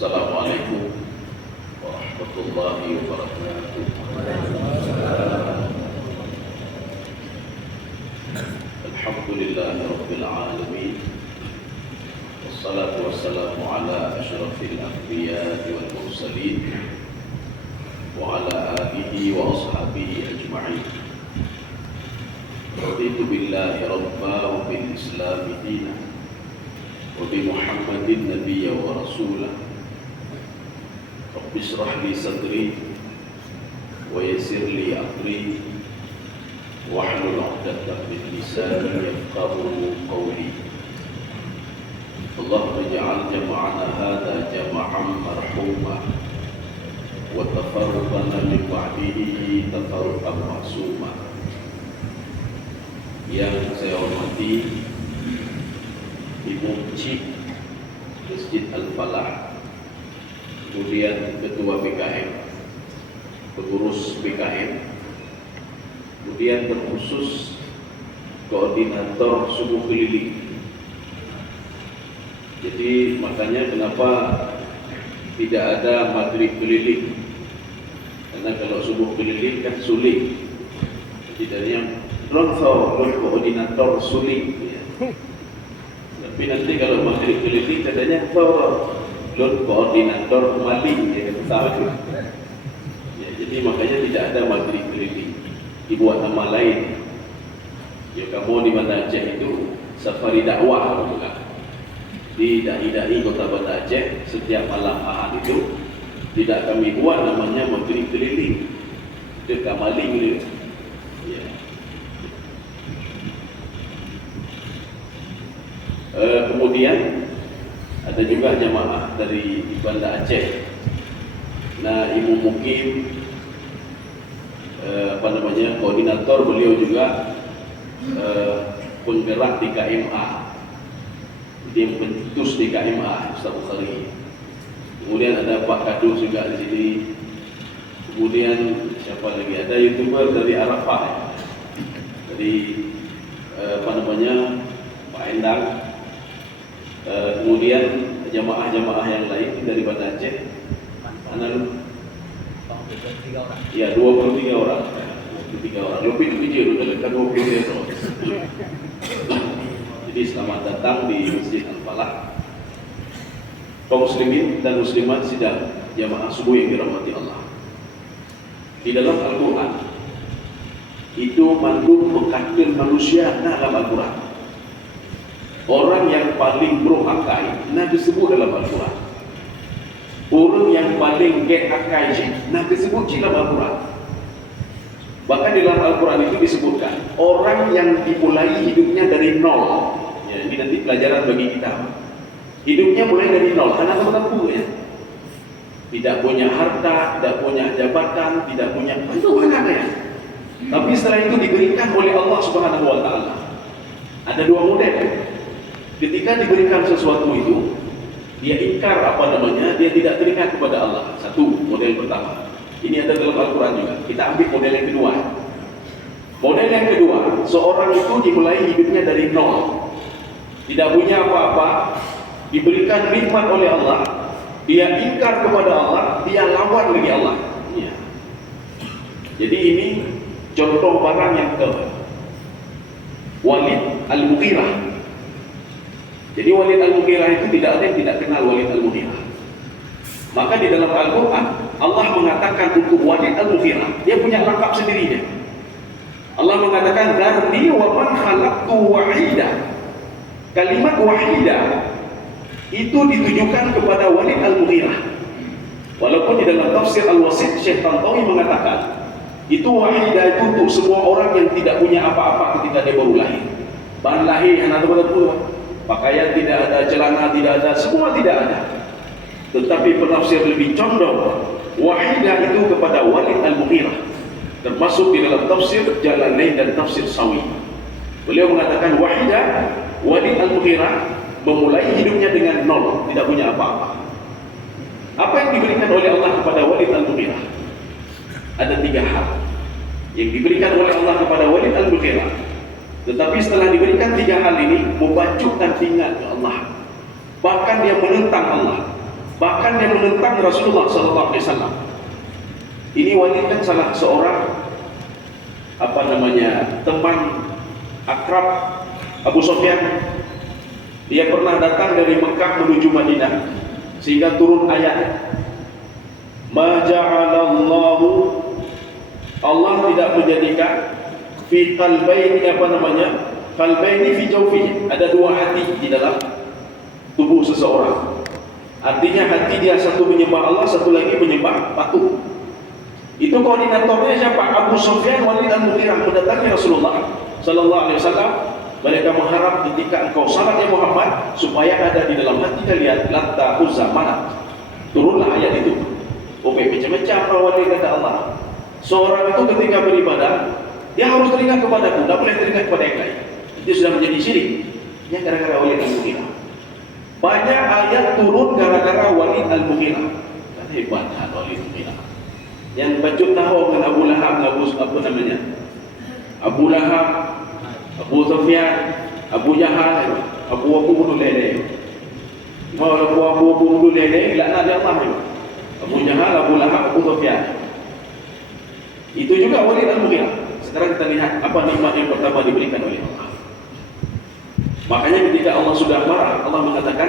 Assalamualaikum warahmatullahi wabarakatuh. Alhamdulillahi rabbil alamin. Wassalatu wassalamu ala asyrafil anbiya'i wal mursalin wa ala alihi wa ashabihi ajma'in. Raditu billahi rabba wa bil islami dina wa bi Muhammadin nabiyya wa rasulah. Rabbi shrah li sadri wa yassir li amri wahlul 'uqdatam min lisani yafqahu qawli. Allahumma ij'al jam'ana hadha jam'an marhuma wa tafarruqana min ba'dihi tafarruqan ma'suma. Yang saya hormati Ibu Cik Masjid Al-Falah, kemudian Ketua BKM, Pengurus BKM, kemudian terkhusus Koordinator Subuh Keliling. Jadi makanya kenapa tidak ada maghrib keliling, karena kalau subuh keliling kan suling. Jadi dari yang koordinator suling ya. Tapi nanti kalau maghrib keliling katanya koordinator maling ya, sama ya. Jadi makanya tidak ada maghrib keliling, dibuat nama lain ya. Kamu di Banda Aceh itu safari dakwah bukan? Di dai-dai Kota Banda Aceh setiap malam Ahad itu tidak kami buat namanya maghrib keliling, itu kamaling gitu ya. Kemudian ada juga jamaah dari Banda Aceh. Nah, Ibu Mukim koordinator, beliau juga penggerak di KMA, jadi yang pencetus di KMA Ustaz Bukhari. Kemudian ada Pak Kadu juga di sini. Kemudian siapa lagi? Ada YouTuber dari Arafah ya. Dari Pak Endang. Kemudian jamaah-jamaah yang lain dari Banda Aceh. Ya, 23 orang. 23 orang. Lebih kecil udah dekat 20 orang. Jadi selamat datang di Masjid Al-Falah. Kaum muslimin dan muslimat sidang jamaah subuh yang dirahmati Allah. Di dalam Al-Quran itu mandum mengkatil manusia dalam Al-Quran. Orang yang paling berakai Nabi sebut dalam Al-Quran. Orang yang paling akai Nabi sebut dalam Al-Quran. Bahkan di dalam Al-Quran itu disebutkan orang yang dimulai hidupnya dari nol ya, ini nanti pelajaran bagi kita. Hidupnya mulai dari nol karena teman-teman ya. Tidak punya harta, tidak punya jabatan, tidak punya itu mana ya. Tapi setelah itu diberikan oleh Allah Subhanahu wa taala. Ada dua model. Ketika diberikan sesuatu itu, dia ingkar dia tidak teringat kepada Allah. Satu, model pertama. Ini ada dalam Al-Quran juga. Kita ambil model yang kedua. Model yang kedua, seorang itu dimulai hidupnya dari nol. Tidak punya apa-apa, diberikan nikmat oleh Allah, dia ingkar kepada Allah, dia lawan lagi Allah. Ya. Jadi ini contoh barang yang kedua. Walid Al-Mughirah. Jadi Walid Al-Mughirah itu tidak ada yang tidak kenal Walid Al-Mughirah. Maka di dalam Al-Quran Allah mengatakan untuk Walid Al-Mughirah, dia punya laqab sendiri dia. Allah mengatakan Darni wa man khalaqtu wahida. Kalimat wahida itu ditujukan kepada Walid Al-Mughirah. Walaupun di dalam tafsir Al-Wasit Syekh Tantawi mengatakan itu wahida itu untuk semua orang yang tidak punya apa-apa ketika dia baru lahir. Bahan lahir anak betul, pakaian tidak ada, celana tidak ada, semua tidak ada. Tetapi penafsir lebih condong wahidah itu kepada Walid Al-Mughirah, termasuk di dalam tafsir Jalalain dan tafsir Sawi. Beliau mengatakan wahidah, Walid Al-Mughirah memulai hidupnya dengan nol, tidak punya apa-apa. Apa yang diberikan oleh Allah kepada Walid Al-Mughirah? Ada tiga hal yang diberikan oleh Allah kepada Walid Al-Mughirah. Tetapi setelah diberikan tiga hal ini, membacukkan tinggal ke Allah. Bahkan dia menentang Allah. bahkan dia menentang Rasulullah SAW. Ini Walid kan salah seorang teman akrab Abu Sufyan. Dia pernah datang dari Mekah menuju Madinah, sehingga turun ayat, ma ja'alallahu, Allah tidak menjadikan fi qalbaini qalbaini fi jawfihi, ada dua hati di dalam tubuh seseorang. Artinya hati dia satu menyembah Allah, satu lagi menyembah patung. Itu koordinatornya siapa? Abu Sufyan Walid al-Mughirah mendatangi Rasulullah sallallahu alaihi wasallam. Mereka mengharap ketika engkau salat ya Muhammad, supaya ada di dalam hati kalian Latta, Uzza, Manat. Turunlah ayat itu. Macam-macam Walid kata Allah. Seorang itu ketika beribadah, dia harus teringat kepadaku, tidak boleh teringat kepada yang lain. Itu sudah menjadi syirik. Ya gara-gara Walid al-Mughirah. Banyak ayat turun gara-gara Walid al-Mughirah. Kan hebat Walid al-Mughirah. Yang bacot tahu dengan Abu Lahab, Abu Lahab, Abu Sufyan, Abu Jahal, Abu bunuh lele. Mau Abu bunuh lele, laknat Allah. Abu Jahal, Abu Lahab, Abu Sufyan. Itu juga Walid al-Mughirah. Sekarang kita lihat apa nikmat yang pertama diberikan oleh Allah. Makanya ketika Allah sudah marah, Allah mengatakan,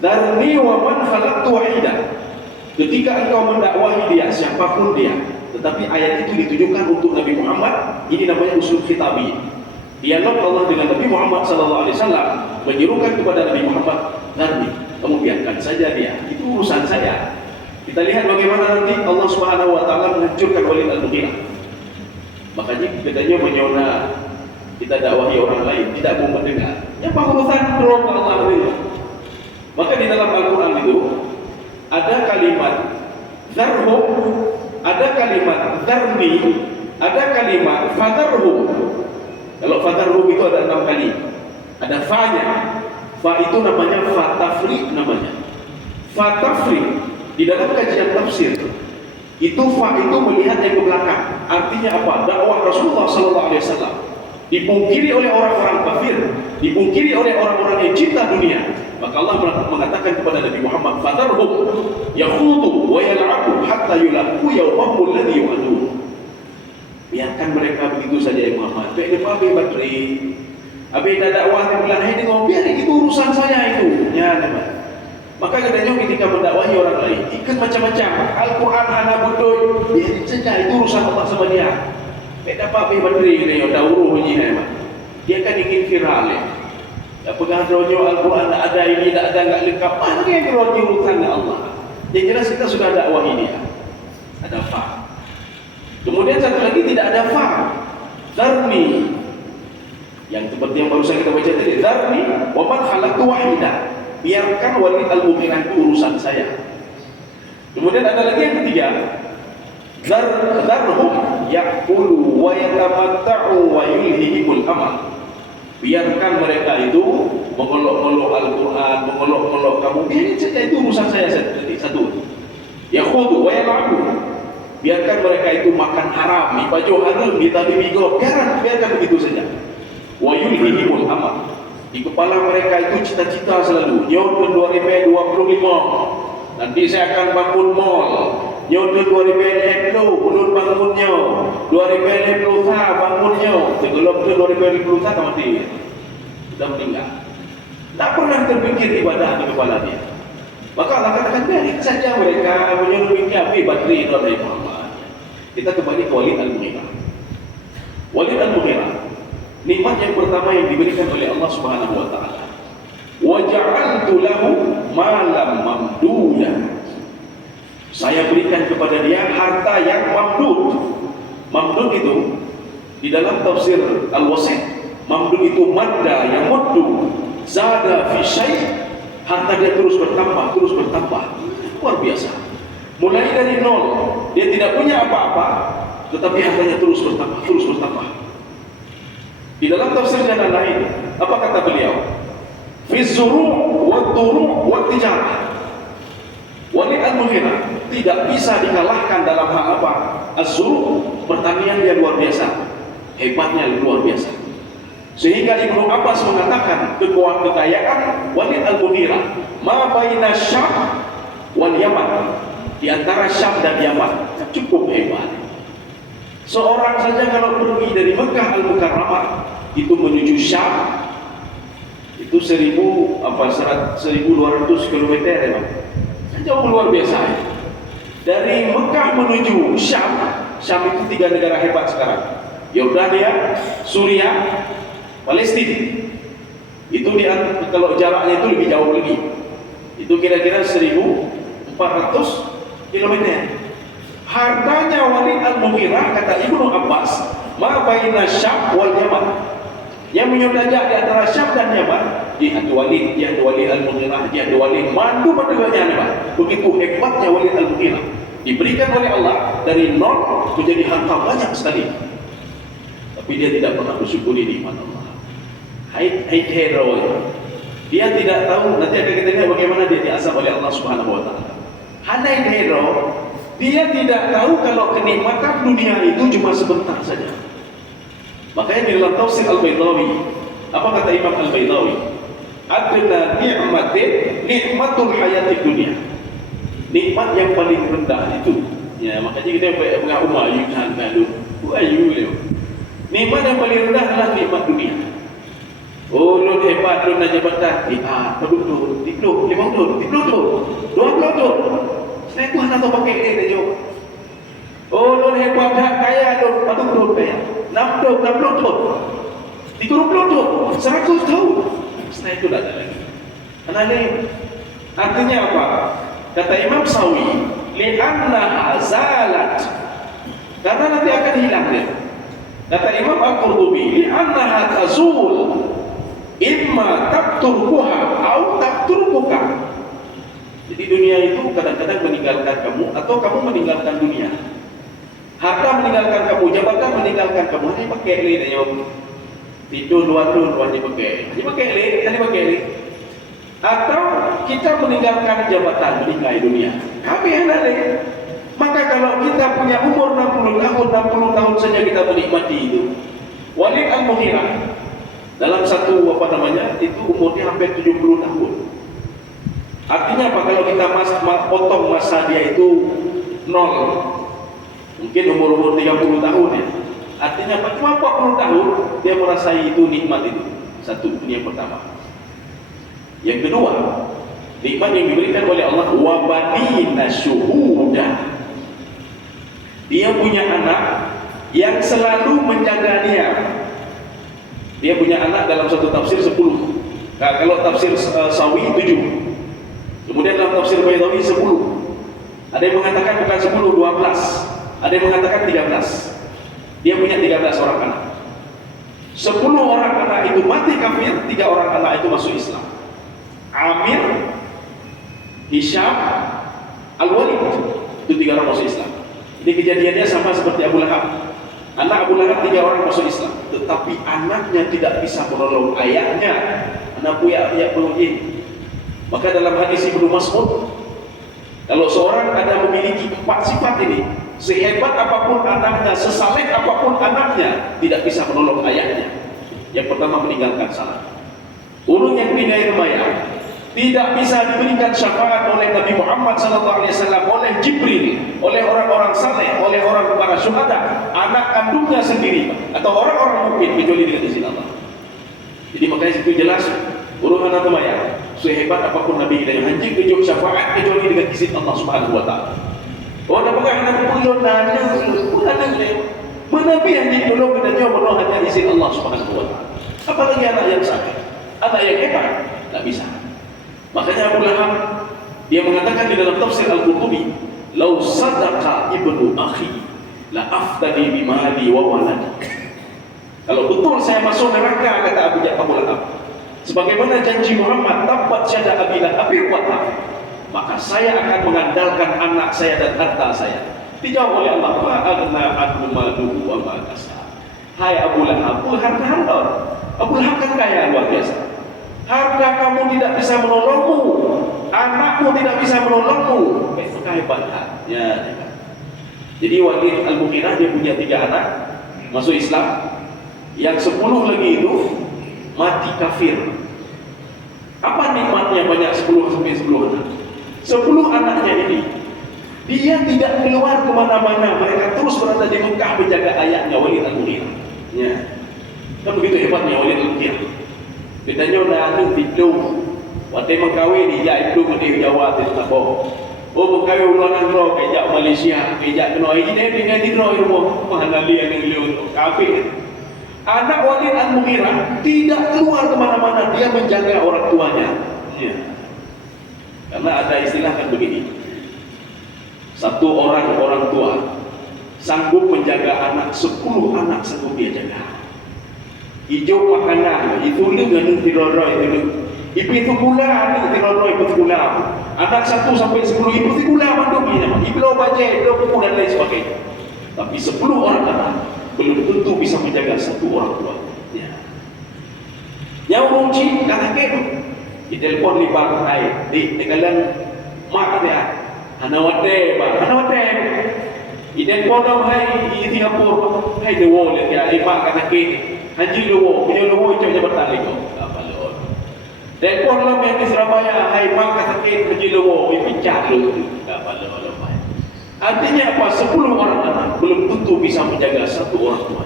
Darni wa man khalaqtu wahida. Ketika engkau mendakwahi dia, siapapun dia, tetapi ayat itu ditujukan untuk Nabi Muhammad. Ini namanya usul khitabi. Dialog Allah dengan Nabi Muhammad SAW menyerukan kepada Nabi Muhammad, Darni, kamu biarkan saja dia, itu urusan saya. Kita lihat bagaimana nanti Allah Subhanahu Wa Taala menghancurkan Walid al-Mughirah. Makanya katanya menyona kita dakwahi orang lain, tidak mau mendengar. Yang urusan belum Allah itu. Maka di dalam Al-Quran itu ada kalimat zarhum, ada kalimat zarni, ada kalimat fadarhum. Kalau fadarhum itu ada 6 kali. Ada fa-nya. Fa itu namanya fatafri namanya. Fatafri di dalam kajian tafsir itu fa itu melihat yang ke belakang. Artinya apa? Dakwah Rasulullah SAW dipungkiri oleh orang-orang kafir, dipungkiri oleh orang-orang yang cinta dunia. Maka Allah mengatakan kepada Nabi Muhammad, fadarhum yakhudu wa yal'abu hatta yulaqu yawmahum alladhi yu'adun. Biarkan mereka begitu saja ya Muhammad. Baik Nabi Badri, abi dah dakwah di bulan ini ngomong, biar itu urusan saya itu. Ya teman. Maka katanya ketika mendakwahi orang lain, ikut macam-macam. Al-Quran hana bodoh, biarin saja itu urusan Allah sama dia. Baik Nabi Badri ni dah uruh ni teman. Dia kan ingin viral ya. Tak pegang ronyo Al-Quran, tak ada ini, tak ada, tak lengkap. Mana yang ronyo urusan Allah? Yang jelas kita sudah dakwah ini ya. Ada fa. Kemudian satu lagi tidak ada fa. Zarni. Yang seperti yang baru kita baca tadi. Zarni wa man khalaqtu wahida. Biarkan Walid al-Mughirah itu urusan saya. Kemudian ada lagi yang ketiga. Zarhum ya'kulu wa yatamatta'u wa yulhihimul amal. Biarkan mereka itu mengolok-olok Al-Quran, mengolok-olok kamu. Biarin saja itu urusan saya satu. Yakhudu wa yal'abu. Biarkan mereka itu makan haram, di baju haram, di tadi migop. Biarkan begitu saja. Wa yulhihimul amal. Di kepala mereka itu cita-cita selalu. Nyodun 2025. Nanti saya akan bangun mall. Nyodun 2020 belum bangunnya. 2020 bangunnya. Sebelum itu 2020 mati. Sudah meninggal. Tak pernah terpikir ibadah di kepala dia. Maka Allah katakan biarin saja mereka menyuruh Abi Badri dari Muhammad. Kita kembali ke Walid al-Mughirah. Walid al-Mughirah, nikmat yang pertama yang diberikan oleh Allah Subhanahu Wa Taala. Wa ja'altu lahu malam mamduda. Saya berikan kepada dia harta yang mamdud. Mamdud itu di dalam tafsir Al-Wasit, mamdud itu madda yang muddu zada fi syai', harta dia terus bertambah. Luar biasa. Mulai dari nol, dia tidak punya apa-apa, tetapi hartanya terus bertambah. Di dalam tafsir jalan lain, apa kata beliau? Fi zuru' wa turu' wa tijarah. Walid al-Mughirah tidak bisa dikalahkan dalam hal apa? Az-zuru', pertanian dia luar biasa. Hebatnya luar biasa. Sehingga Ibnu Abbas mengatakan kekayaan Walid Al-Mughirah ma baina Syam wal Yaman, di antara Syam dan Yaman, cukup hebat. Seorang saja kalau pergi dari Mekah Al-Mukarramah itu menuju Syam itu 1200 km ya, Pak. Jauh luar biasa ya. Dari Mekah menuju Syam, Syam itu 3 negara hebat sekarang, Yordania, Suriah, Palestina. Itu kalau jaraknya itu lebih jauh lagi. Itu kira-kira 1400 km. Hartanya Walid Al-Mughirah, kata Ibnu Abbas, ma baina Syam wal Yaman. Yang menyodajak di antara Syam dan Yaman, jihad Walid Al-Mughirah, jihad Walid, mandu perdagangannya, Pak. Begitu hebatnya Walid Al-Mughirah. Diberikan oleh Allah dari nol menjadi harta banyak sekali. Tapi dia tidak pernah bersyukuri nikmat Allah. Hai hero. Dia tidak tahu, nanti akan kita lihat bagaimana dia diazab oleh Allah Subhanahu wa taala. Hai hero, dia tidak tahu kalau kenikmatan dunia itu cuma sebentar saja. Makanya di dalam tafsir Al-Baydawi, apa kata Imam Al-Baydawi? Adna nikmatul hayati dunia. Nikmat yang paling rendah itu. Ya, makanya kita punya umma yukan malu. Nikmat yang paling rendah adalah nikmat dunia. Oh, lu hebat, lu nak jabatan. Penduduk, tipluk, 50 tipluk, 20 saya Tuhan atau pakai ini dia jawab. Oh, lu hebat, kaya, lu penduduk kaya. 60 tahun, 30 tahun, 100 tahun. Setelah itu tidak ada lagi. Artinya apa? Kata Imam Sawi, li'annaha zalat, karena nanti akan hilang dia. Kata Imam Al-Qurtubi, li'annaha tazul, imma takturkuha atau takturkuka. Jadi dunia itu kadang-kadang meninggalkan kamu atau kamu meninggalkan dunia. Harta meninggalkan kamu, jabatan meninggalkan kamu. Hanya pakai le dia tidur 2 tahun hanya pakai. Hanya pakai le. Atau kita meninggalkan jabatan, meninggalkan dunia. Kami yang ada. Maka kalau kita punya umur 60 tahun saja kita menikmati itu. Walid Al-Mughirah dalam satu itu umurnya hampir 70 tahun. Artinya apa? Kalau kita potong masa dia itu 0, mungkin umur 30 tahun ya. Artinya apa? Cuma 40 tahun dia merasai itu nikmat itu. Satu, ini yang pertama. Yang kedua, nikmat yang diberikan oleh Allah, wa banina syuhuda. Dia punya anak yang selalu menjaga dia. Dia punya anak dalam satu tafsir 10. Nah, kalau tafsir Sawi 7. Kemudian dalam tafsir Baydawi 10. Ada yang mengatakan bukan 10, 12. Ada yang mengatakan 13. Dia punya 13 orang anak. 10 orang anak itu mati kafir, 3 orang anak itu masuk Islam. Amir, Hisham, Al-Walid, itu 3 orang masuk Islam. Ini kejadiannya sama seperti Abu Lahab. Anak Abu Lahab 3 orang masuk Islam, tetapi anaknya tidak bisa menolong ayahnya. Anakku ya pelujin. Maka dalam hadis Ibnu Mas'ud, kalau seorang ada memiliki 4 sifat ini, sehebat apapun anaknya, sesaleh apapun anaknya, tidak bisa menolong ayahnya. Yang pertama, meninggalkan salat. Ulun yang bidai remaja tidak bisa diberikan syafaat oleh Nabi Muhammad SAW, oleh Jibril, oleh orang-orang saleh, oleh orang para syuhada, anak kandungnya sendiri atau orang-orang mukmin kecuali dengan izin Allah. Jadi makanya itu jelas urusan anak remaja, sehebat apapun Nabi kita yang anjing kecuali syafaat kecuali dengan izin Allah Subhanahu Wa Taala. Oh, apakah anak pulun nanya menabi anjing dulu kita jawab hanya izin Allah Subhanahu Wa Taala. Apalagi anak yang sakit, anak yang hebat, tak bisa. Makanya Abu Lahab dia mengatakan di dalam tafsir Al-Qurtubi, "Lau sadaqa ibnu akhi la aftadi bimali wa waladi." Kalau betul saya masuk neraka, kata Abu Lahab, sebagaimana janji Muhammad, tabat syada Abi Lahab wa ta'ala, maka saya akan mengandalkan anak saya dan harta saya. Dijawab oleh Allah, "Ma'agna anhu maluhu wa ma kasab." Hai Abu Lahab, harta. Abu Lahab kan kaya luar biasa. Harta kamu tidak bisa menolongmu, anakmu tidak bisa menolongmu. Maka hebatnya. Ya. Jadi Walid Al-Mughirah dia punya 3 anak masuk Islam. Yang 10 lagi itu mati kafir. Apa nikmatnya banyak 10 sampai 10 anak? 10 anaknya ini, dia tidak keluar kemana-mana. Mereka terus berada di Mekah menjaga ayahnya Walid Al-Mughirah. Ya. Kan begitu hebatnya Walid Al-Mughirah. Katanya udah ada video. Waktu mengkawin di Jawa di Jawa di Tabor. Oh mengkawin ulang angro kejak Malaysia, kejak kena ini dengan di rumah mana dia yang liu kafir. Anak Walid Al-Mughirah tidak keluar kemana-mana, dia menjaga orang tuanya. Ya. Karena ada istilah kan begini, satu orang tua sanggup menjaga anak, 10 anak sanggup dia jaga. Hijau makanan, itu lu dengan tiroro itu. Ibu itu gula, itu tiroro ibu gula. Anak 1 sampai 10 ibu itu gula mandumi nama. Ibu baca, ibu buku dan lain sebagainya. Tapi 10 orang anak belum tentu bisa menjaga 1 orang tua. Ya. Yang runci kata ke di telepon di bang air di kalian mak dia anawate di telepon dong hai di Singapura hai dewo le dia mak kata ke haji dewo punya dewo coba bertali kok apa lo telepon lo main di Surabaya hai mak kata ke haji dewo picak lo apa lo artinya apa 10 orang anak belum tentu bisa menjaga 1 orang tua.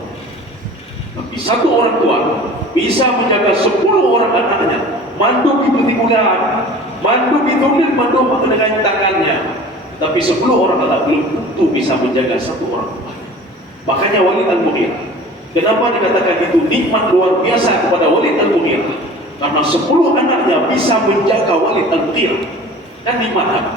Tapi 1 orang tua bisa menjaga 10 orang anaknya. Manduk itu tikulan, manduk itu manduk dengan tangannya. Tapi 10 orang anak belum tentu bisa menjaga 1 orang tua. Makanya Walid Al-Mughirah, kenapa dikatakan itu nikmat luar biasa kepada Walid Al-Mughirah? Karena 10 anaknya bisa menjaga Walid Al-Mughirah. Kan nikmat apa?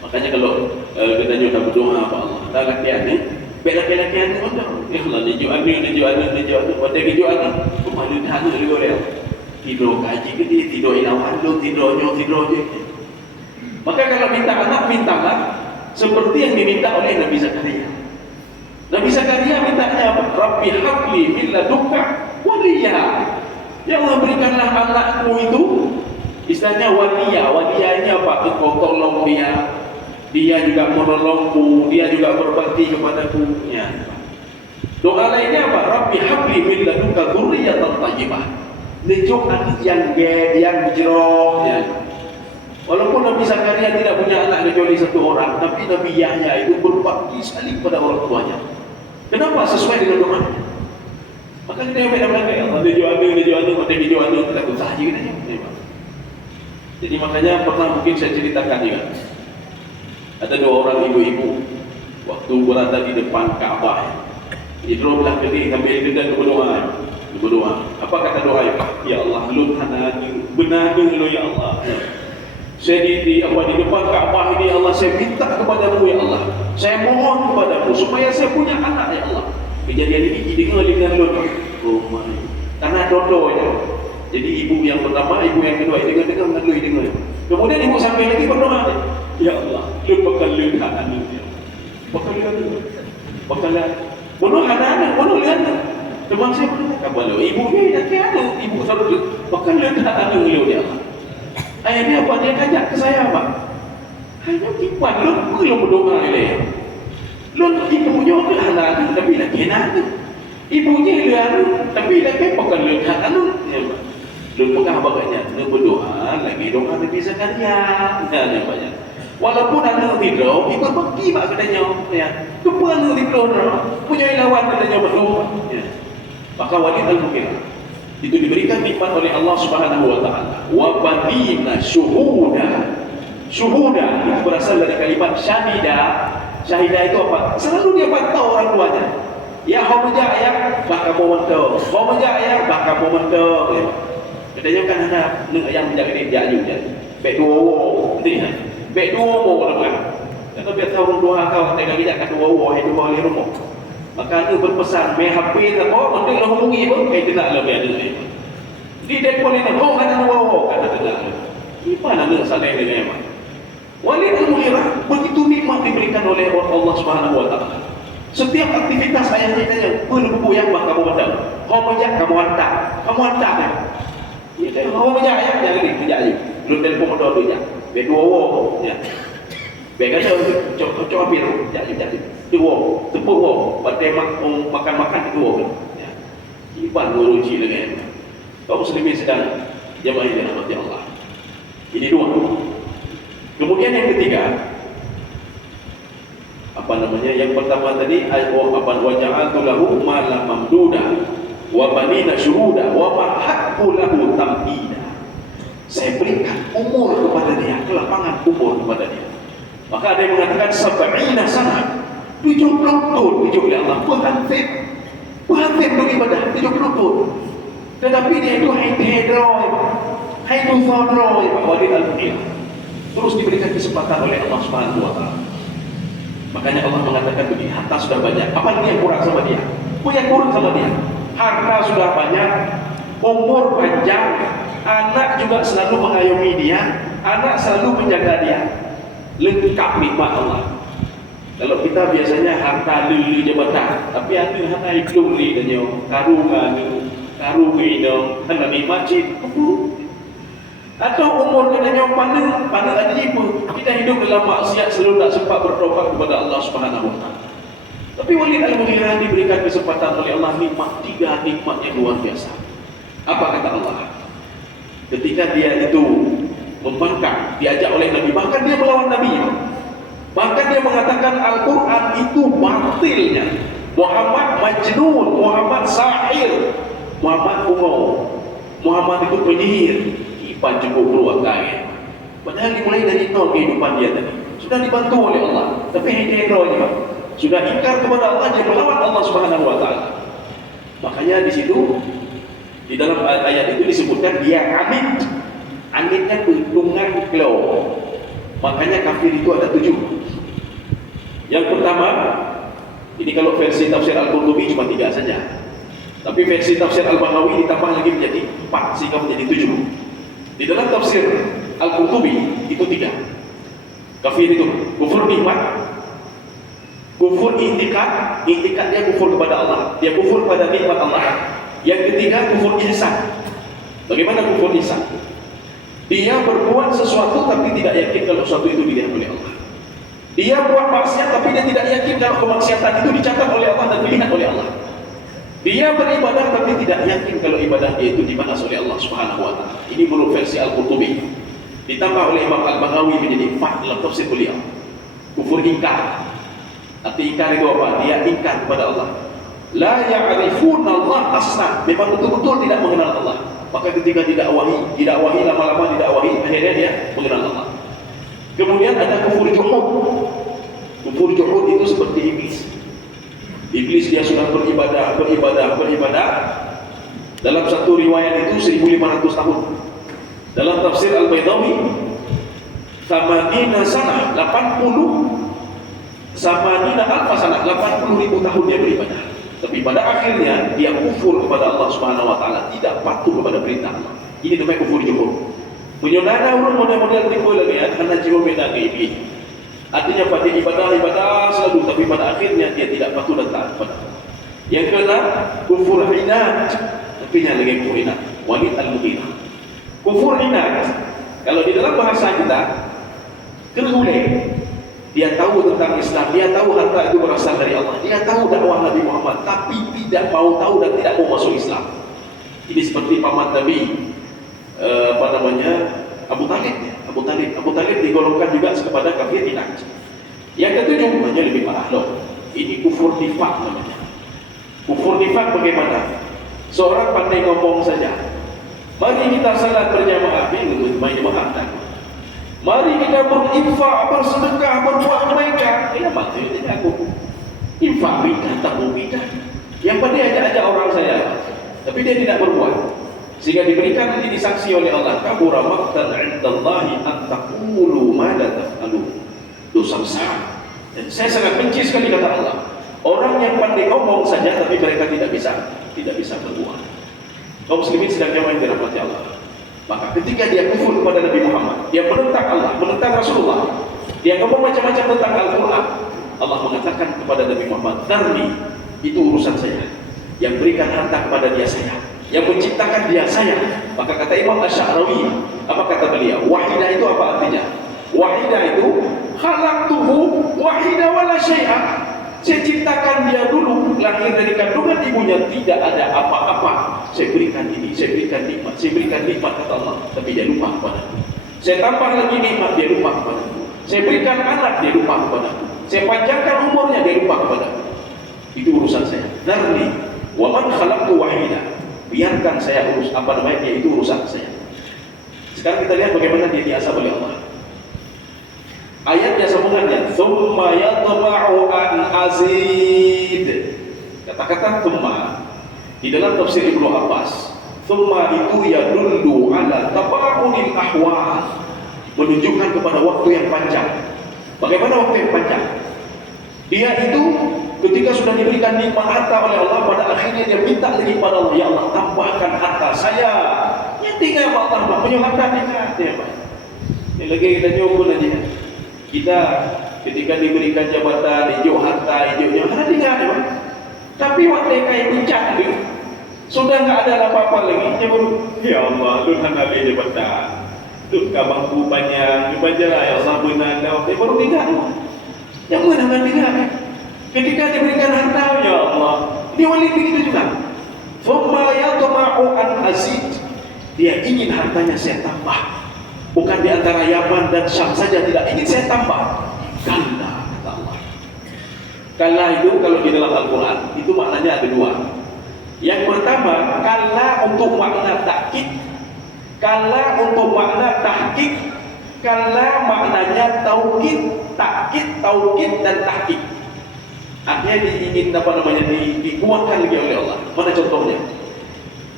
Makanya kalau kita juga berdoa apa Allah, tak lakian ni, laki-laki ni ada. Ya Allah, dia jual ni, pada dia jual ni, kemalu dah tu dia. Tidur kaji ke dia, tidur ilawan lu, tidur je. Maka kalau minta anak, mintalah seperti yang diminta oleh Nabi Zakaria. Nabi Zakaria mintanya apa? Rabbi habli min ladunka waliya. Ya Allah, berikanlah anakku itu, istilahnya waliya. Waliya ini apa? Engkau tolong dia. Dia juga menolongku, dia juga berbakti kepadaku. Ya. Doa lainnya apa? Rabbi habli min ladunka dzurriyyatan thayyibah. Nejuk anak yang jero. Ya. Walaupun Nabi Zakaria tidak punya anak kecuali 1 orang, tapi Nabi Yahya itu berbakti sekali kepada orang tuanya. Kenapa? Sesuai dengan doa. Maka kita yang benar-benar ya Allah, dia jual, kita usah aja kita. Jadi makanya pernah mungkin saya ceritakan juga. Ada 2 orang ibu-ibu waktu berada di depan Kaabah. Idro belah kedai sambil kedai berdoa. Apa kata doa? Ya Allah, lu benar lu ya Allah. Saya di depan Kaabah ini Allah, saya minta kepadamu ya Allah. Saya mohon kepadamu supaya saya punya anak ya Allah. Kejadian ini didengar dengan lu. Oh my. Karena dodonya. Jadi ibu yang pertama, ibu yang kedua dengar dengan lu dengar. Kemudian ibu sampai lagi berdoa. Ya Allah, lu bakal lihat anak dia. Bakal bunuh anak, bunuh lihat. Teman saya berkata, kalau ibunya dah tiada, ibu selalu bakal lihat anak dia. Akhirnya apa dia kajak ke saya, Pak? Hanya kipan, lu belum berdoa dia. Lu ibunya ke anak, tapi lagi anak. Ibunya lihat, tapi lagi bakal lihat anak dia, Pak. Lu pegang bagainya, lu berdoa lagi doa Nabi Zakaria. Nah, banyak. Walaupun anak tidur, ibu pergi pak katanya, ya. Kepada anak tidur, punya lawan katanya berdoa. Ya. Maka Walid Al-Mughirah itu diberikan nikmat oleh Allah Subhanahu Wa Taala. Wa batina syuhuda. Syuhuda itu berasal dari kalimat syahida. Syahida itu apa? Selalu dia pantau orang tuanya. Ya, kau menjak ayah, bakal mau mentok. Kau menjak ayah, bakal mau mentok. Katanya kan ada yang menjaga dia juga. Baik dua, baik dua orang. Kalau biar tahu orang dua kau tengah bijak kat dua di rumah. Maka itu berpesan, main HP tak kau, untuk lo hubungi pun, tidak lebih ada ni. Di telefon ini, kau kata dua, kata tidak. Gimana nak saling dengan yang Walid Al-Mughirah begitu nikmat diberikan oleh Allah Subhanahu Wa Taala. Setiap aktivitas ayahnya tanya, buku yang bakal kamu hantar. Kau menjak, kamu hantar ya. Ya, kau menjak ayah, jangan ni, menjak aja. Lu telefon motor tu je. Biar dua, ya. Biar kata, coba biru, jadi. Dua, tepuk dua. Buat makan-makan di dua. Ya. Iban dua ruji dengan. kaum muslimin sedang jamaah yang dirahmati Allah. Ini dua. Kemudian yang ketiga, yang pertama tadi wa ja'altu lahu malan mamduda wa banina syuhuda wa mahattu lahu tamhida. Saya berikan umur kepada dia, kelapangan umur kepada dia. Maka ada yang mengatakan 70 sana, 70 tahun hidup oleh Allah, Tuhan beribadah 70 tahun. Tetapi dia itu haidroi walid al-mu'ila, terus diberikan kesempatan oleh Allah Subhanahu wa taala. Makanya Allah mengatakan begini, harta sudah banyak, apa lagi yang kurang sama dia? Yang kurang sama dia, harta sudah banyak, umur panjang, anak juga selalu mengayomi dia, anak selalu menjaga dia, lengkap nikmat Allah. Kalau kita biasanya harta lili jabatan, tapi ada harta hidup li dan yo karung ini karena nikmat cik. Atau umur katanya pandang ada jiwa, kita hidup dalam maksiat selalu tak sempat bertobat kepada Allah Subhanahu wa taala. Tapi Walid al-Mughirah diberikan kesempatan oleh Allah nikmat, 3 nikmat yang luar biasa. Apa kata Allah? Ketika dia itu membangkang, diajak oleh Nabi, bahkan dia melawan Nabi, bahkan dia mengatakan Al-Quran itu batilnya, Muhammad majnun, Muhammad sahir, Muhammad kuno, Muhammad itu penyihir. Ipan cukup keluar kaya. Padahal dimulai dari nol kehidupan dia tadi. Sudah dibantu oleh Allah, tapi hidayah sudah ingkar kepada Allah, dia melawan Allah Subhanahu wa taala. Makanya di situ di dalam ayat itu disebutkan dia anit. Anitnya hitungan kilo. Makanya kafir itu ada 7. Yang pertama, ini kalau versi tafsir Al-Qurtubi cuma 3 saja. Tapi versi tafsir Al-Baghawi ditambah lagi menjadi 4 sehingga menjadi 7. Di dalam tafsir Al-Qurtubi itu 3. Kafir itu kufur nikmat, kufur intikad dia kufur kepada Allah, dia kufur pada nikmat Allah. Yang ketiga kufur ihsan. Bagaimana kufur ihsan? Dia berbuat sesuatu tapi tidak yakin kalau sesuatu itu dilihat oleh Allah. Dia buat maksiat tapi dia tidak yakin kalau kemaksiatan itu dicatat oleh Allah dan dilihat oleh Allah. Dia beribadah tapi tidak yakin kalau ibadah dia itu dibalas oleh Allah Subhanahu wa taala. Ini menurut versi Al-Qurtubi. Ditambah oleh Imam Al-Baghawi menjadi 4 dalam tafsir beliau. Kufur ingkar. Arti ingkar itu apa? Dia ingkar kepada Allah. La ya'rifuna Allah asna. Memang betul-betul tidak mengenal Allah. Maka ketika didakwahi lama-lama didakwahi, akhirnya dia mengenal Allah. Kemudian ada kufur juhud. Kufur juhud itu seperti iblis. Iblis dia sudah beribadah. Dalam satu riwayat itu 1500 tahun. Dalam tafsir Al-Baydawi, Samanina sana 80 ribu tahun dia beribadah. Tapi pada akhirnya dia kufur kepada Allah Subhanahu wa taala, tidak patuh kepada perintah Allah. Ini namanya kufur juhud. Menyonada orang model-model timbul lagi ya, karena jiwa beda ke iblis. Artinya pada ibadah selalu, tapi pada akhirnya dia tidak patuh dan taat kepada Allah. Yang keenam, kufur inad. Artinya lagi kufur inad. Walid al-Mughirah. Kufur inad. Kalau di dalam bahasa kita, kerhule. Dia tahu tentang Islam, dia tahu harta itu berasal dari Allah, dia tahu dakwah Nabi Muhammad, tapi tidak mau tahu dan tidak mau masuk Islam. Ini seperti paman Nabi, Abu Talib digolongkan juga kepada kafir inad. Yang ketujuh namanya lebih parah loh. Ini kufur nifak namanya. Kufur nifak bagaimana? Seorang pandai ngomong saja. Mari kita salat berjamaah, main jamaah tak. Mari kita berinfak, bersedekah, berbuat kebaikan. Ini maksudnya aku infak bidah, tak mau bidah. Yang pandai ajak-ajak orang saya, tapi dia tidak berbuat. Sehingga diberikan ini saksi oleh Allah, kabura maqtan 'indallahi an taqulu ma la taf'alun. Dosa besar. Dan saya sangat benci sekali kata Allah, orang yang pandai ngomong saja tapi mereka tidak bisa berbuat. Kaum muslimin sedang jamaah yang dirahmati Allah. Maka ketika dia kufur kepada Nabi Muhammad, dia menentang Allah, menentang Rasulullah, dia ngomong macam-macam tentang Al-Quran, Allah mengatakan kepada Nabi Muhammad, "Darni, itu urusan saya. Yang berikan harta kepada dia saya, yang menciptakan dia saya." Maka kata Imam Asy-Sya'rawi, apa kata beliau? Wahidah itu apa artinya? Wahidah itu khalaqtuhu wahida wala syai'a. Saya ciptakan dia dulu lahir dari kandungan ibunya tidak ada apa-apa. Saya berikan ini, saya berikan nikmat kata Allah, tapi dia lupa kepadaku. Saya tambah lagi nikmat, dia lupa kepadaku. Saya berikan anak, dia lupa kepadaku. Saya panjangkan umurnya, dia lupa kepadaku. Itu urusan saya. Darni wa man khalaqtu wahida. Biarkan saya urus itu urusan saya. Sekarang kita lihat bagaimana dia diazab oleh Allah. Ayatnya sambungannya, tsumma yatma'u an azid. Kata-kata tsumma di dalam tafsir Ibnu Abbas, tsumma itu yadullu ala taba'unil ahwal, menunjukkan kepada waktu yang panjang. Bagaimana waktu yang panjang? Dia itu ketika sudah diberikan nikmat harta oleh Allah, pada akhirnya dia minta lagi pada Allah, ya Allah tambahkan harta saya. Ya tinggal Allah punya harta tinggal ya Pak. Ini lagi kita nyumpul aja. Kita ketika diberikan jabatan, hijau harta, hijaunya ada tinggal ya Pak. Tapi waktu kayak bincang gitu, sudah nggak ada apa-apa lagi. Dia baru, ya Allah, lu nabi jabatan, lu kabangku banyak, baca ya Allah benar. Dia baru tinggal. Yang benar tinggal. Ketika diberikan harta, ya Allah, dia wali begitu juga. Thumma yatma'u an azid. Dia ingin hartanya saya tambah. Bukan di antara Yaman dan Syam saja, tidak ingin saya tambah. Kalla, kata Allah. Kalla itu kalau di dalam Al-Quran itu maknanya ada dua. Yang pertama, kalla untuk makna takkid, kalla untuk makna tahqiq, kalla maknanya taukid, takkid, taukid dan tahqiq. Artinya diingin dikuatkan lagi oleh Allah. Mana contohnya?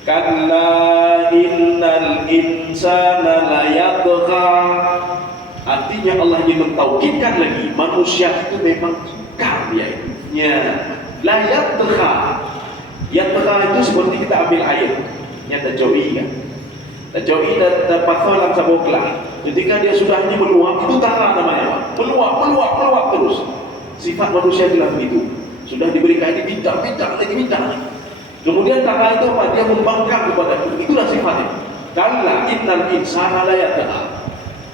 Kalla innal insana layatgha. Artinya Allah ingin mentaukidkan lagi, manusia itu memang ingkar dia itu. Layatgha. Yatgha itu seperti kita ambil air. Nya tajoi kan. Tajoi dan patholam saboklah. Ketika dia sudah meluap, itu tara namanya. Meluap terus. Sifat manusia adalah begitu. Sudah diberikan ini minta lagi. Kemudian tanah itu apa? Dia membangkang kepada itu. Itulah sifatnya. Kalla innal insana la yatgha.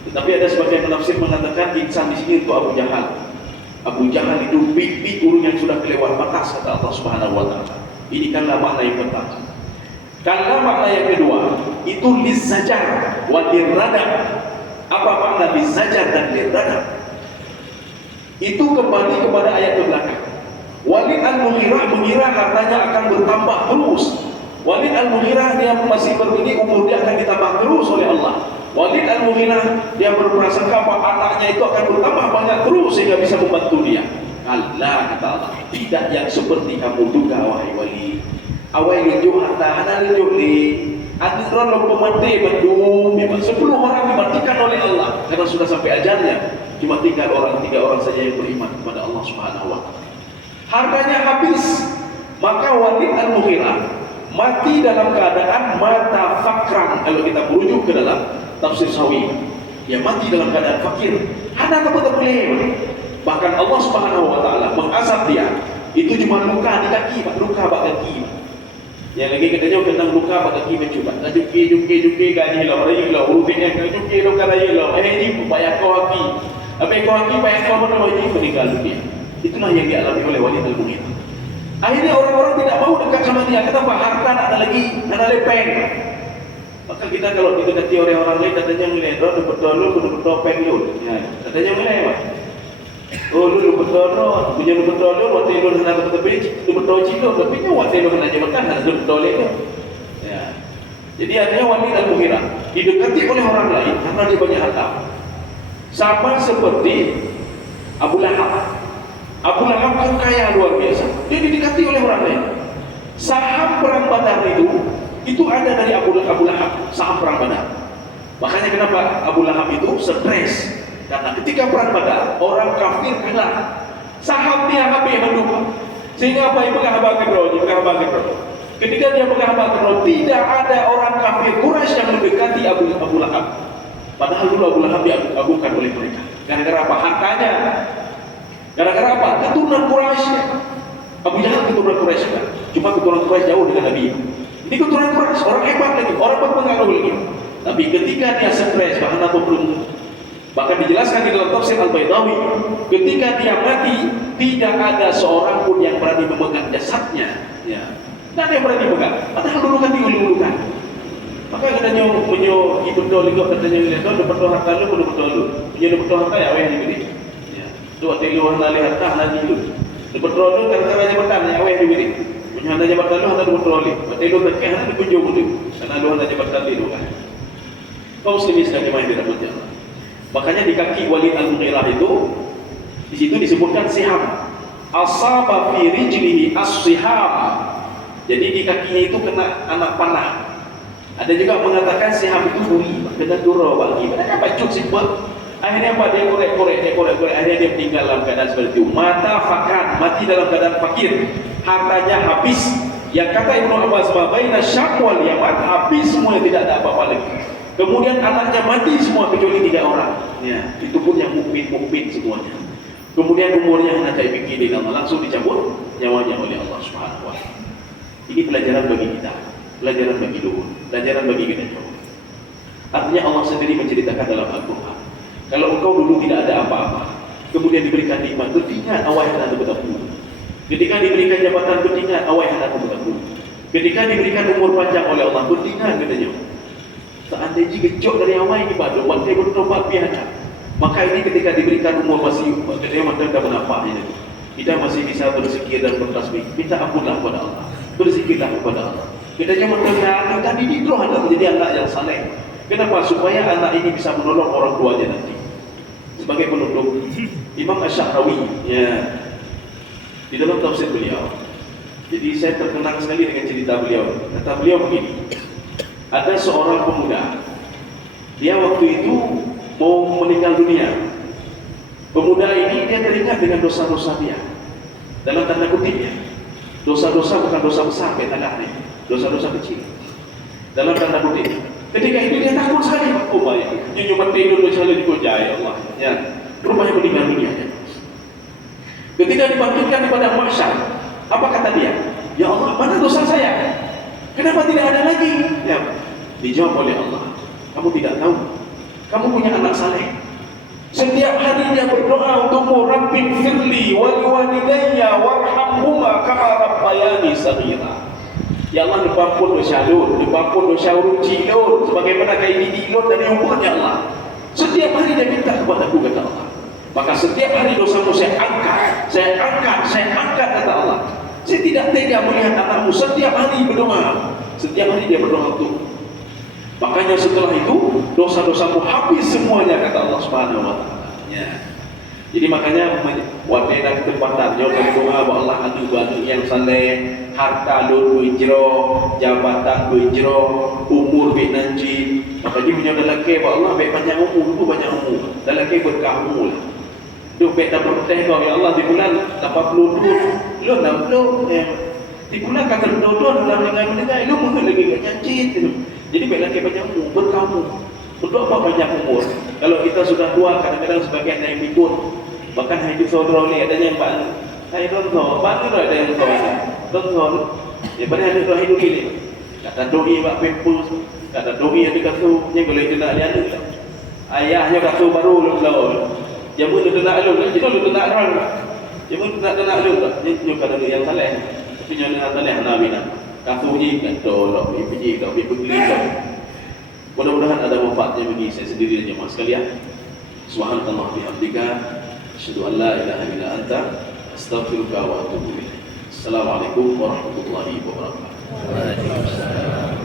Tetapi ada sebagian penafsir mengatakan insan di sini untuk Abu Jahal. Abu Jahal itu bibit urung yang sudah kelewat batas kata Allah Subhanahu wa taala. Ini kanlah makna yang pertama. Kalla makna yang kedua itu lizajar wa lirada. Apa makna lizajar dan lirada? Itu kembali kepada ayat ke belakang. Walid al-Mughirah mengira hartanya akan bertambah terus. Walid al-Mughirah dia masih berdiri, umur dia akan ditambah terus oleh Allah. Walid al-Mughirah dia berprasangka bahwa anaknya itu akan bertambah banyak terus sehingga bisa membantu dia. Allah kata Allah, tidak yang seperti kamu duga wahai Walid. Awal itu harta hanal li aturan lo pemati bandung 10 orang dimatikan oleh Allah karena sudah sampai ajalnya. Cuma 3 orang saja yang beriman kepada Allah Subhanahu wa taala. Hartanya habis, maka Walid al-Mughirah mati dalam keadaan mata fakran. Kalau kita merujuk ke dalam tafsir Sawi, dia mati dalam keadaan fakir. Hana tak boleh. Bahkan Allah Subhanahu wa taala mengazab dia. Itu cuma luka di kaki, luka bak kaki. Yang lagi katanya tentang luka bak kaki mencuba. Juki gaji lah, orang lah urutnya juki luka raya lah. Ini bayar kau kaki. Apa kau kaki bayar kau mana wajib meninggal dia. Itulah yang dialami oleh Walid al-Mughirah. Akhirnya orang-orang tidak mau dekat sama dia. Kenapa? Harta nak ada lagi, nak ada lepeng. Maka kita kalau didekati oleh orang lain katanya ngelihat, oh betul topeng lu. Ya, katanya ngelihat. Oh lu betul punya lu betul waktu lu nak tepi, lu betul cilo, tapi nya waktu lu nak jabatan nak betul itu. Ya. Jadi artinya Walid al-Mughirah didekati oleh orang lain karena dia banyak harta. Sama seperti Abu Lahab. Abu Lahab kan kaya luar biasa. Dia didekati oleh orang lain. Saham perang Badar itu ada dari Abu Lahab, saham perang Badar. Makanya kenapa Abu Lahab itu stres? Karena ketika perang Badar, orang kafir kalah. Saham dia habis mendukung. Sehingga apa yang menghabarkan roh? Ketika dia menghabarkan roh, tidak ada orang kafir Quraisy yang mendekati Abu Lahab. Padahal dulu Abu Lahab diagungkan oleh mereka. Gara-gara apa? Hartanya. Gara-gara apa? Keturunan Quraisy. Abu Jahal keturunan Quraisy kan? Cuma keturunan Quraisy jauh dengan Nabi. Ini keturunan Quraisy, orang hebat lagi, orang berpengaruh lagi. Tapi ketika dia stres, bahkan atau belum Bahkan dijelaskan di dalam tafsir Al-Baydawi, ketika dia mati, tidak ada seorang pun yang berani memegang jasadnya. Ya. Tidak ada yang berani memegang. Padahal dulu kan diulu-ulukan. Maka katanya punya itu betul juga katanya lihat tu betul harta lu betul lu. Punya betul harta ya aweh ni gede. Ya. Tu ada lu hana lihat harta lagi lu. Betul lu kan jabatan ya aweh ni gede. Punya hana jabatan lu hana betul lu. Betul lu tak hana dikunjung tu. Karena lu hana jabatan lu kan. Kau muslimin sekalian yang dirahmati Allah. Makanya di kaki Walid Al-Mughirah itu di situ disebutkan siham. Asaba fi rijlihi as-siham. Jadi di kakinya itu kena anak panah. Ada juga mengatakan siham itu duri, kena dura bagi. Kenapa pacut simple? Akhirnya apa? Dia korek. Akhirnya dia meninggal dalam keadaan seperti itu. Mata fakan, mati dalam keadaan fakir. Hartanya habis. Yang kata Ibnu Abbas, baina Syam wal Yaman, habis semua, tidak ada apa-apa lagi. Kemudian anaknya mati semua kecuali 3 orang. Ya, itu pun yang mukmin semuanya. Kemudian umurnya hanya tak fikir Allah, langsung dicabut nyawanya oleh Allah Subhanahu wa taala. Ini pelajaran bagi kita, pelajaran bagi luhur, pelajaran bagi kita jauh. Artinya Allah sendiri menceritakan dalam Al-Quran, kalau engkau dulu tidak ada apa-apa, kemudian diberikan nikmat, beringat awal yang ada bertemu. Ketika diberikan jabatan, beringat awal yang ada bertemu. Ketika diberikan umur panjang oleh Allah, beringat katanya. Seandainya gejok dari awal ini pada waktu bertobat biasa. Maka ini ketika diberikan umur masih katanya mata dah menampaknya. Kita masih bisa berzikir dan bertasbih. Minta ampunlah kepada Allah. Berzikirlah kepada Allah. Kita cuma terang tadi di roh anda menjadi anak yang saleh. Kenapa? Supaya anak ini bisa menolong orang tuanya nanti. Sebagai penutup, Imam Asy-Syahrawi ya, di dalam tafsir beliau. Jadi saya terkenang sekali dengan cerita beliau. Kata beliau begini. Ada seorang pemuda, dia waktu itu mau meninggal dunia. Pemuda ini dia teringat dengan dosa-dosa dia. Dalam tanda kutipnya, dosa-dosa bukan dosa besar, betadahnya, dosa-dosa kecil. Dalam tanda kutip. Ketika itu dia takut sekali. Oh baik, dia cuma tidur selalu dikojai Allah. Ya, rupanya meninggal dunia. Ketika dibangkitkan kepada mahsyar, apa kata dia? Ya Allah, mana dosa saya? Kenapa tidak ada lagi? Ya, dijawab oleh Allah, kamu tidak tahu. Kamu punya anak saleh. Setiap hari dia berdoa untukmu, Rabbi firli wa liwalidayya warhamhuma kama rabbayani saghira. Ya Allah, dipampun dosa lun, dipampun dosa uruci lun, sebagaimana kayak didik lun dari umurnya Allah. Setiap hari dia minta kepadaku, kata Allah. Maka setiap hari dosamu saya angkat, kata Allah. Saya tidak tega melihat anakmu setiap hari berdoa. Setiap hari dia berdoa untuk. Makanya setelah itu dosa-dosamu habis semuanya, kata Allah Subhanahu wa taala. Ya. Jadi makanya wadena ketempatannya berdoa bahwa Allah adu bani yang saleh, harta lu hijro, jabatan lu hijro, umur be nanji. Maka dia punya lelaki bahwa Allah be panjang umur, tu banyak umur. Lelaki berkah umur. Duk be dapat teh kau ya Allah di bulan 80 lu 60 ya. Di bulan kata dodo dalam mendengar lu mungkin lagi nyancit gitu. Jadi be lelaki banyak umur, berkah umur. Untuk apa banyak umur? Kalau kita sudah tua, kadang-kadang sebagian yang ikut. Bahkan hidup saudara ni ada yang bang, saya tonton, bang tu ada yang tonton. Ya pada ada doa hidup ini. Kata doi mak pempus, kata doi ada kata yang boleh kena dia ada. Ayahnya kata baru lu lawan. Jamu tu nak lu, jadi lu nak orang. Jamu nak lu, jadi kata yang saleh. Tapi yang saleh Nabi nak. Kata ni kata lo, pergi kau pergi kau. Mudah-mudahan ada manfaatnya bagi saya sendiri dan jemaah sekalian. Subhanallah bihamdika, asyhadu an la ilaha illa anta, astaghfiruka wa atubu ilaik. Assalamualaikum warahmatullahi wabarakatuh. Waalaikumsalam.